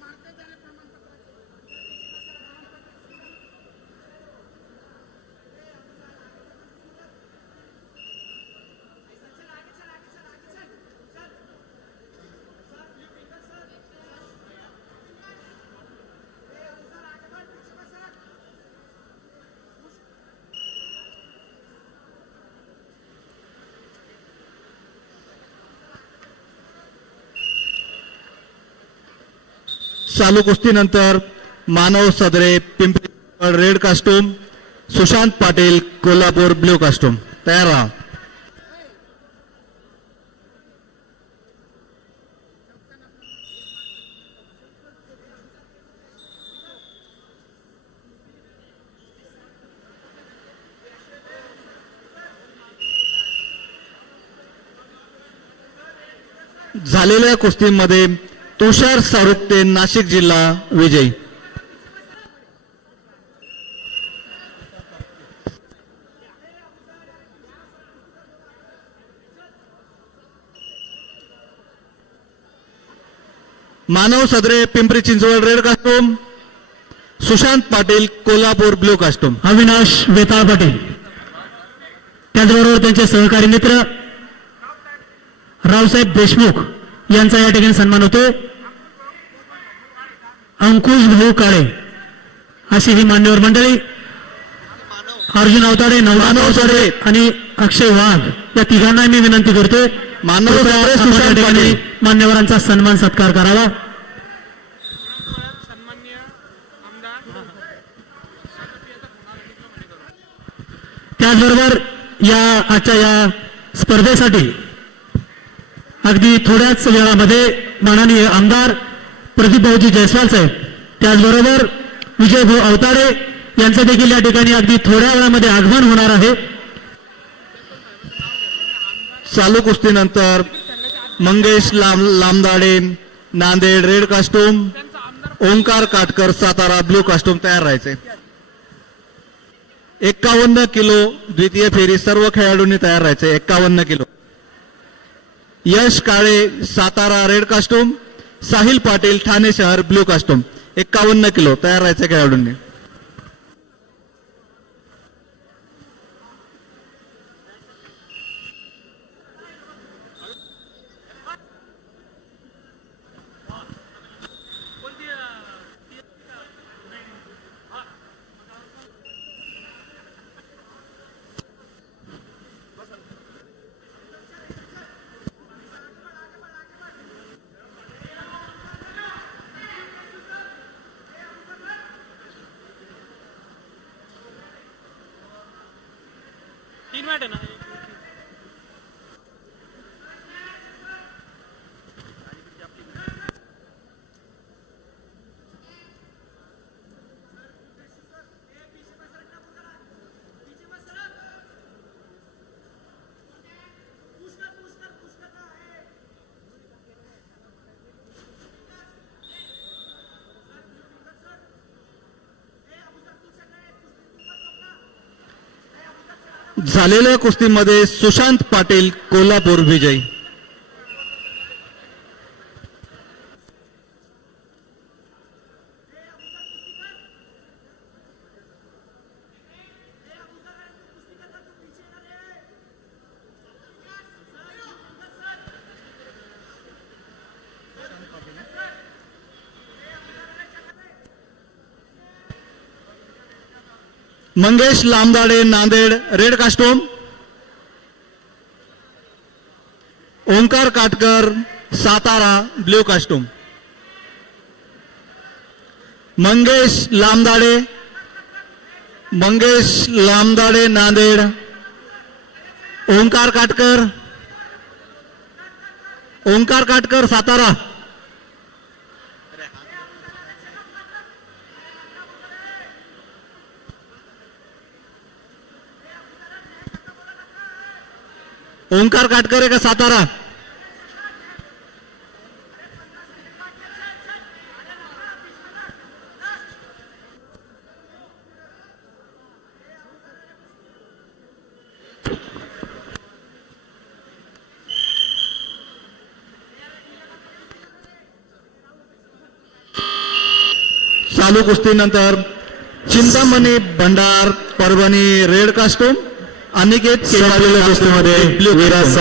Mama. चालू कुस्तीनंतर Manav Sadare Pimpri red costume Sushant Patil Kolhapur blue costume तयार राहा. झालेल्या कुस्तीमध्ये तुषार सारुत्ते नाशिक जिल्हा विजयी. Manav Sadare Pimpri Chinchwad red costume. Sushant Patil Kolhapur blue costume. Avinash Vetal Patil. त्याचबरोबर त्यांचे सहकारी मित्र रावसाहेब देशमुख यांचा या ठिकाणी सन्मान होतो अंकुश भाऊ काळे अशी ही मान्यवर मंडळी. अर्जुन अवताडे नवनाथ अवताडे आणि अक्षय वाघ. या तिघांना मी विनंती ठिकाणी पाटील मान्यवरांचा सन्मान सत्कार करावा. त्याचबरोबर या आजच्या या स्पर्धेसाठी अगदी थोड्याच वेळामध्ये माननीय आमदार प्रदीप भाऊजी जयस्वाल साहेब. त्याचबरोबर विजय भाऊ अवतारे यांचं देखील या ठिकाणी अगदी थोड्या वेळामध्ये आगमन होणार आहे. चालू कुस्तीनंतर मंगेश लांब Lamdade Nanded red costume Omkar Katkar Satara blue costume तयार राहायचे. एक्कावन्न किलो द्वितीय फेरी सर्व खेळाडूंनी तयार राहायचे. एक्कावन्न kilo. Yash Kale Satara red costume Sahil Patil Thane शहर ब्लू कॉस्ट्युम एक्कावन्न किलो तयार राहायचं खेळाडूंनी. तीन मॅट आहे ना झालेल्या कुस्तीमध्ये सुशांत पाटील कोल्हापूर विजयी. Mangesh Lambdade Nanded red costume. Omkar Katkar Satara blue costume. Mangesh Lambdade Mangesh Lambdade Nanded Omkar Katkar Omkar Katkar Satara. Omkar Katkar आहे का सातारा? चालू कुस्तीनंतर चिंतामणी भंडार परभणी रेड कास्टूम. अनिकेत केळालेल्या कुस्तीमध्ये विराज सावंत